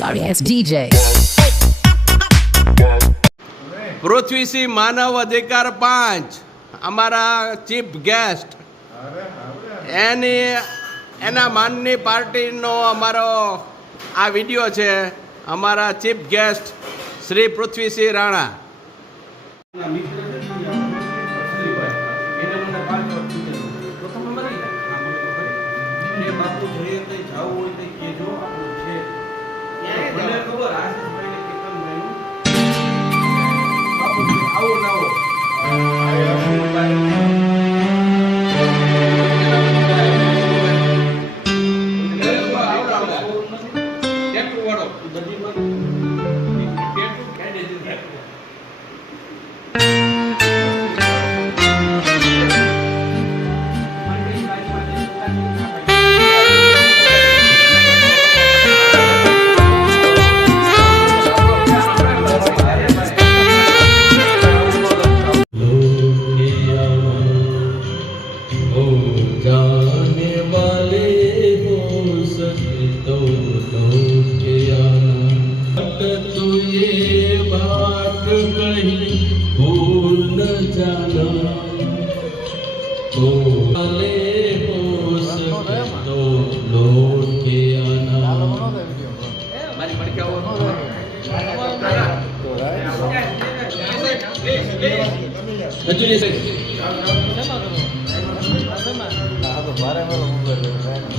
Sorry ass DJ. Prithvisinh માનવ અધિકાર 5 અમારા chief guest એના માનની પાર્ટીનો અમારો આ વિડીયો છે. અમારા ચીફ ગેસ્ટ શ્રી પૃથ્વીસિંહ રાણા.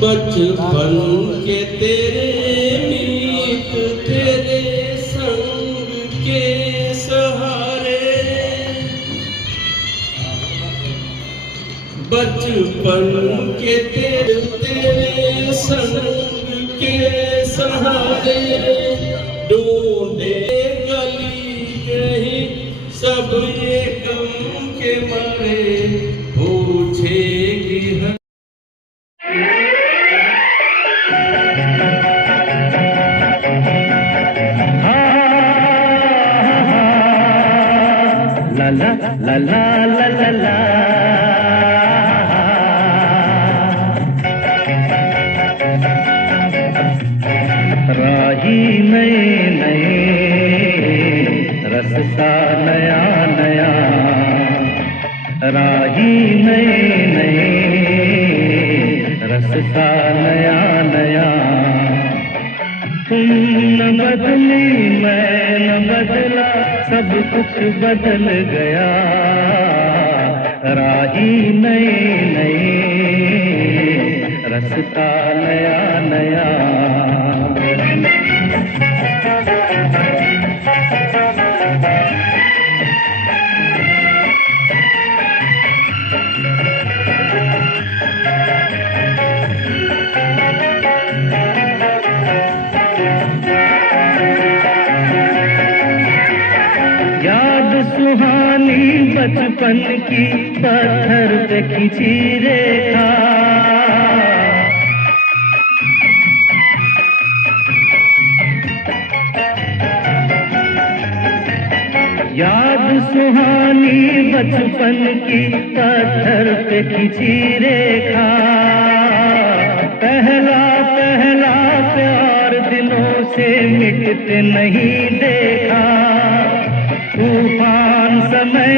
बचपन के तेरे मीत तेरे संग के सहारे, बचपन के तेरे संग के सहारे, ढूंढे गली कहीं सब ये गम के मारे, पूछेगी la la la la la la राही नए नए रसता नया नया, राही नए नए रसता नया नया, तुम न बदली मैं न बदला सब कुछ बदल गया, राही नए नए रसता नया नया। सुहानी बचपन की पत्थर पे खिंची रेखा, याद सुहानी बचपन की पत्थर पे खिंची रेखा, पहला पहला प्यार दिलों से मिटते नहीं देखा, तूफान समय